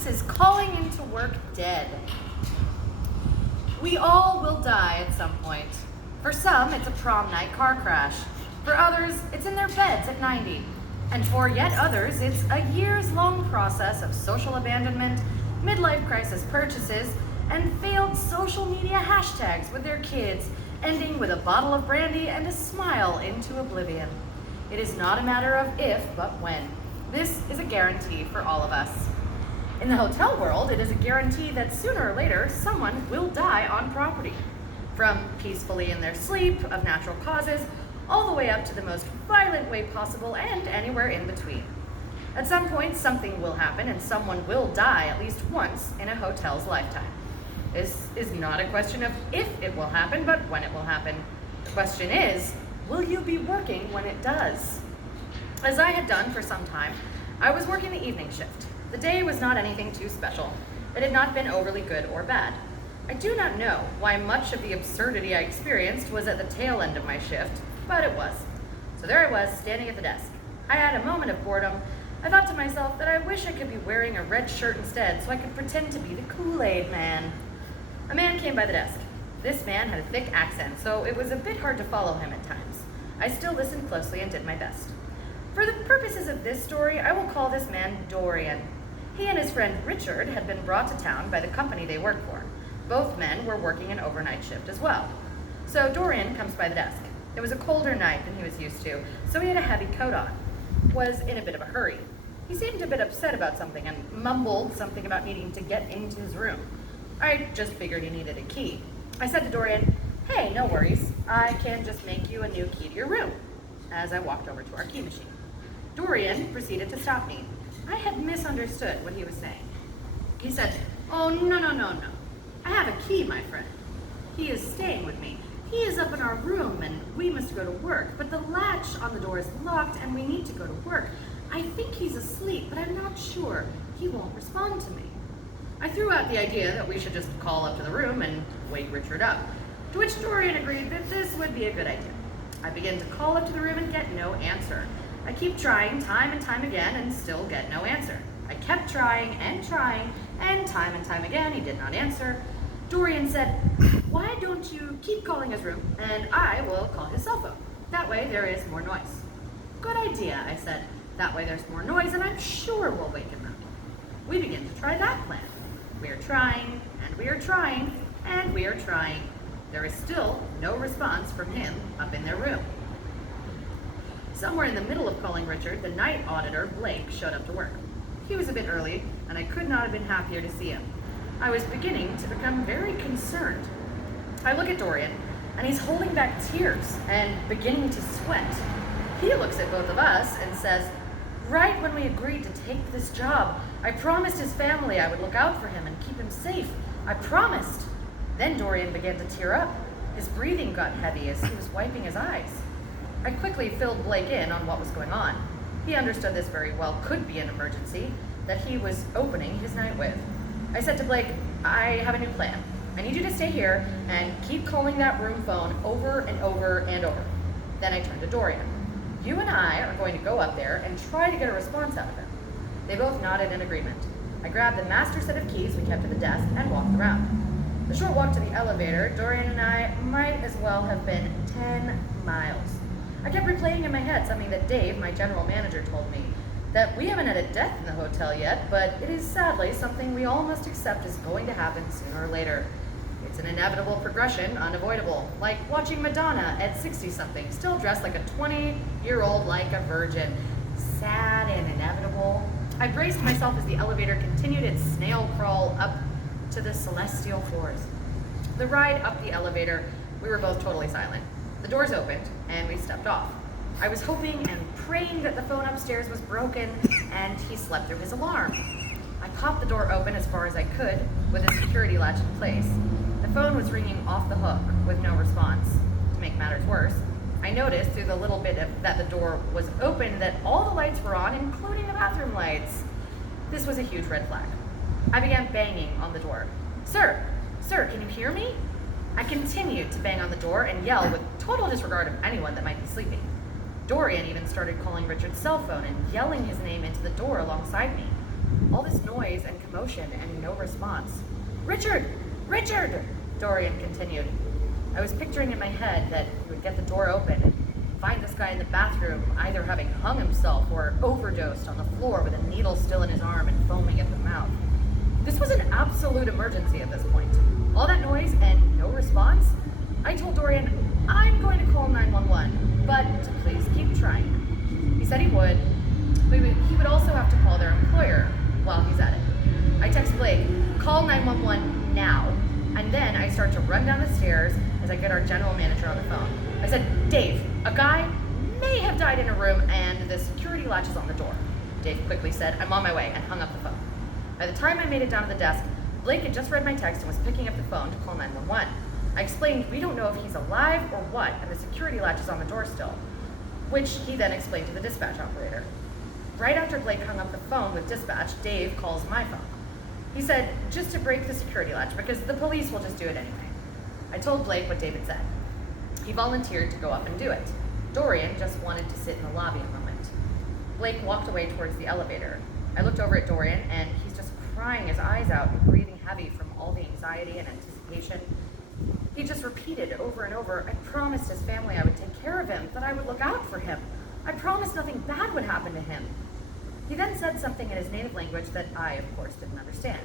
Alex is calling into work dead. We all will die at some point. For some, it's a prom night car crash. For others, it's in their beds at 90. And for yet others, it's a years-long process of social abandonment, midlife crisis purchases, and failed social media hashtags with their kids, ending with a bottle of brandy and a smile into oblivion. It is not a matter of if, but when. This is a guarantee for all of us. In the hotel world, it is a guarantee that sooner or later, someone will die on property. From peacefully in their sleep, of natural causes, all the way up to the most violent way possible and anywhere in between. At some point, something will happen and someone will die at least once in a hotel's lifetime. This is not a question of if it will happen, but when it will happen. The question is, will you be working when it does? As I had done for some time, I was working the evening shift. The day was not anything too special. It had not been overly good or bad. I do not know why much of the absurdity I experienced was at the tail end of my shift, but it was. So there I was, standing at the desk. I had a moment of boredom. I thought to myself that I wish I could be wearing a red shirt instead so I could pretend to be the Kool-Aid man. A man came by the desk. This man had a thick accent, so it was a bit hard to follow him at times. I still listened closely and did my best. For the purposes of this story, I will call this man Dorian. He and his friend Richard had been brought to town by the company they worked for. Both men were working an overnight shift as well. So Dorian comes by the desk. It was a colder night than he was used to, so he had a heavy coat on. Was in a bit of a hurry. He seemed a bit upset about something and mumbled something about needing to get into his room. I just figured he needed a key. I said to Dorian, "Hey, no worries. I can just make you a new key to your room," as I walked over to our key machine. Dorian proceeded to stop me. I had misunderstood what he was saying. He said, "Oh, no. I have a key, my friend. He is staying with me. He is up in our room and we must go to work, but the latch on the door is locked and we need to go to work. I think he's asleep, but I'm not sure. He won't respond to me." I threw out the idea that we should just call up to the room and wake Richard up, to which Dorian agreed that this would be a good idea. I began to call up to the room and get no answer. I keep trying time and time again and still get no answer. I kept trying, and time again he did not answer. Dorian said, "Why don't you keep calling his room and I will call his cell phone. That way there is more noise." "Good idea," I said. "That way there's more noise and I'm sure we'll wake him up." We begin to try that plan. We are trying, and we are trying, and we are trying. There is still no response from him up in their room. Somewhere in the middle of calling Richard, the night auditor, Blake, showed up to work. He was a bit early, and I could not have been happier to see him. I was beginning to become very concerned. I look at Dorian, and he's holding back tears and beginning to sweat. He looks at both of us and says, "Right when we agreed to take this job, I promised his family I would look out for him and keep him safe. I promised." Then Dorian began to tear up. His breathing got heavy as he was wiping his eyes. I quickly filled Blake in on what was going on. He understood this very well could be an emergency that he was opening his night with. I said to Blake, "I have a new plan. I need you to stay here and keep calling that room phone over and over and over." Then I turned to Dorian. "You and I are going to go up there and try to get a response out of him." They both nodded in agreement. I grabbed the master set of keys we kept at the desk and walked around. The short walk to the elevator, Dorian and I might as well have been 10 miles. I kept replaying in my head something that Dave, my general manager, told me, that we haven't had a death in the hotel yet, but it is sadly something we all must accept is going to happen sooner or later. It's an inevitable progression, unavoidable, like watching Madonna at 60-something, still dressed like a 20-year-old like a virgin. Sad and inevitable. I braced myself as the elevator continued its snail crawl up to the celestial floors. The ride up the elevator, we were both totally silent. The doors opened, and we stepped off. I was hoping and praying that the phone upstairs was broken, and he slept through his alarm. I popped the door open as far as I could, with a security latch in place. The phone was ringing off the hook, with no response. To make matters worse, I noticed through the little bit that the door was open that all the lights were on, including the bathroom lights. This was a huge red flag. I began banging on the door. Sir, can you hear me?" I continued to bang on the door and yell with total disregard of anyone that might be sleeping. Dorian even started calling Richard's cell phone and yelling his name into the door alongside me. All all this noise and commotion and no response. "Richard! Richard!" Dorian continued. I was picturing in my head that he would get the door open and find this guy in the bathroom, either having hung himself or overdosed on the floor with a needle still in his arm and foaming at the mouth. This was an absolute emergency at this point. All that noise and no response? I told Dorian, I'm going to call 911, but to please keep trying. He said he would, but he would also have to call their employer while he's at it. I text Blake, call 911 now, and then I start to run down the stairs as I get our general manager on the phone. I said, Dave, a guy may have died in a room and the security latch is on the door. Dave quickly said, I'm on my way, and hung up the phone. By the time I made it down to the desk, Blake had just read my text and was picking up the phone to call 911. I explained we don't know if he's alive or what, and the security latch is on the door still, which he then explained to the dispatch operator. Right after Blake hung up the phone with dispatch, Dave calls my phone. He said, just to break the security latch, because the police will just do it anyway. I told Blake what David said. He volunteered to go up and do it. Dorian just wanted to sit in the lobby a moment. Blake walked away towards the elevator. I looked over at Dorian, and he's just crying his eyes out and breathing heavy from all the anxiety and anticipation. He just repeated over and over, I promised his family I would take care of him, that I would look out for him. I promised nothing bad would happen to him. He then said something in his native language that I, of course, didn't understand.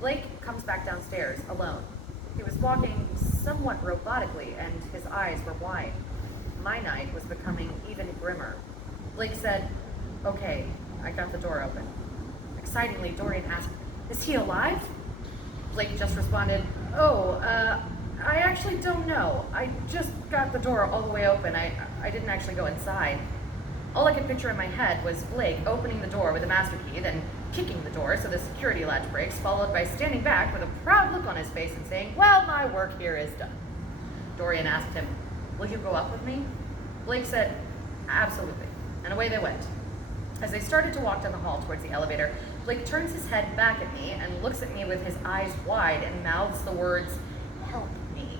Blake comes back downstairs, alone. He was walking somewhat robotically, and his eyes were wide. My night was becoming even grimmer. Blake said, okay, I got the door open. Excitingly, Dorian asked, is he alive? Blake just responded, I actually don't know. I just got the door all the way open. I didn't actually go inside. All I could picture in my head was Blake opening the door with a master key, then kicking the door so the security latch breaks, followed by standing back with a proud look on his face and saying, well, my work here is done. Dorian asked him, will you go up with me? Blake said, absolutely, and away they went. As they started to walk down the hall towards the elevator, Blake turns his head back at me and looks at me with his eyes wide and mouths the words, help me.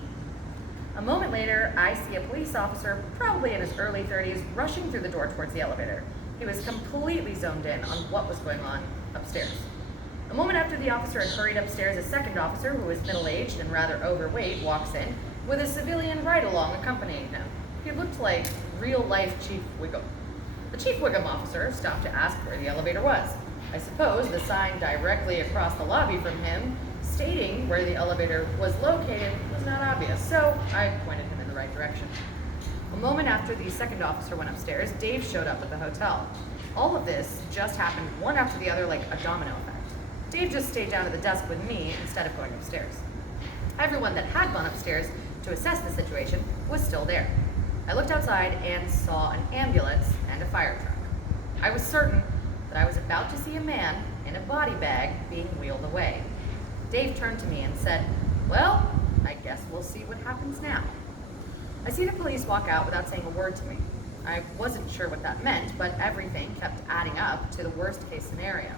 A moment later, I see a police officer, probably in his early 30s, rushing through the door towards the elevator. He was completely zoned in on what was going on upstairs. A moment after the officer had hurried upstairs, a second officer, who was middle-aged and rather overweight, walks in, with a civilian ride-along accompanying him. He looked like real-life Chief Wiggum. The Chief Wiggum officer stopped to ask where the elevator was. I suppose the sign directly across the lobby from him, stating where the elevator was located, was not obvious, so I pointed him in the right direction. A moment after the second officer went upstairs, Dave showed up at the hotel. All of this just happened one after the other like a domino effect. Dave just stayed down at the desk with me instead of going upstairs. Everyone that had gone upstairs to assess the situation was still there. I looked outside and saw an ambulance and a fire truck. I was certain that I was about to see a man in a body bag being wheeled away. Dave turned to me and said, well, I guess we'll see what happens now. I see the police walk out without saying a word to me. I wasn't sure what that meant, but everything kept adding up to the worst case scenario.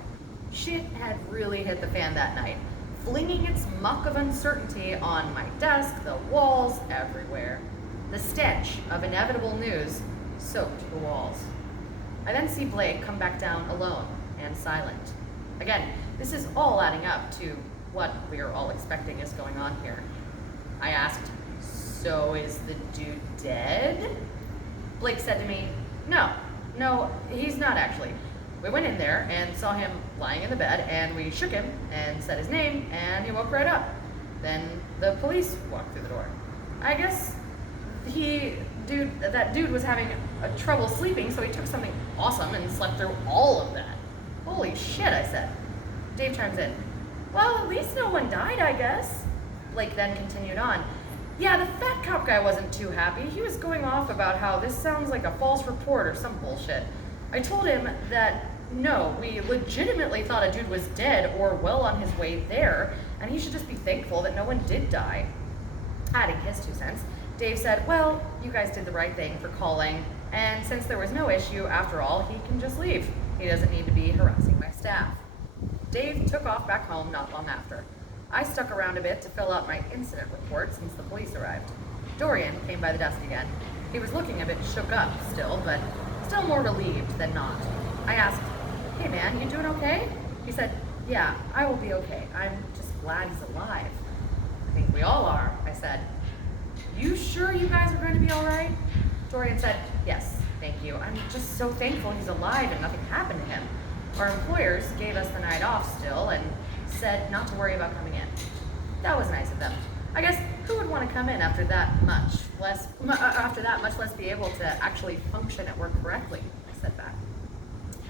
Shit had really hit the fan that night, flinging its muck of uncertainty on my desk, the walls, everywhere. The stench of inevitable news soaked the walls. I then see Blake come back down alone and silent. Again, this is all adding up to what we are all expecting is going on here. I asked, so is the dude dead? Blake said to me, no, he's not actually. We went in there and saw him lying in the bed, and we shook him and said his name, and he woke right up. Then the police walked through the door. I guess that dude was having trouble sleeping, so he took something awesome and slept through all of that. Holy shit, I said. Dave chimes in. Well, at least no one died, I guess. Blake then continued on. Yeah, the fat cop guy wasn't too happy. He was going off about how this sounds like a false report or some bullshit. I told him that no, we legitimately thought a dude was dead or well on his way there, and he should just be thankful that no one did die. Adding his 2 cents, Dave said, well, you guys did the right thing for calling, and since there was no issue, after all, he can just leave. He doesn't need to be harassing my staff. Dave took off back home not long after. I stuck around a bit to fill out my incident report since the police arrived. Dorian came by the desk again. He was looking a bit shook up still, but still more relieved than not. I asked, hey man, you doing okay? He said, "Yeah, I will be okay. I'm just glad he's alive." "I think we all are," I said. "You sure you guys are going to be all right?" Dorian said, "Yes, thank you. I'm just so thankful he's alive and nothing happened to him. Our employers gave us the night off still and said not to worry about coming in." That was nice of them. I guess who would want to come in after that much less be able to actually function at work correctly, I said back.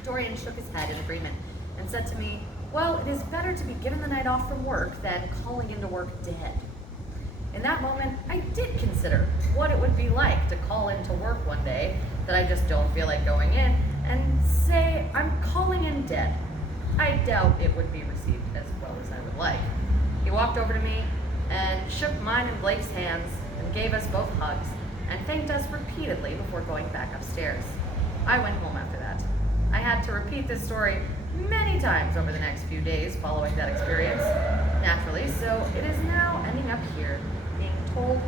Dorian shook his head in agreement and said to me, "Well, it is better to be given the night off from work than calling into work dead." In that moment, I did consider what it would be like to call into work one day that I just don't feel like going in and say, "I'm calling in dead." I doubt it would be received as well as I would like. He walked over to me and shook mine and Blake's hands and gave us both hugs and thanked us repeatedly before going back upstairs. I went home after that. I had to repeat this story many times over the next few days following that experience, naturally, so it is now ending up here, being told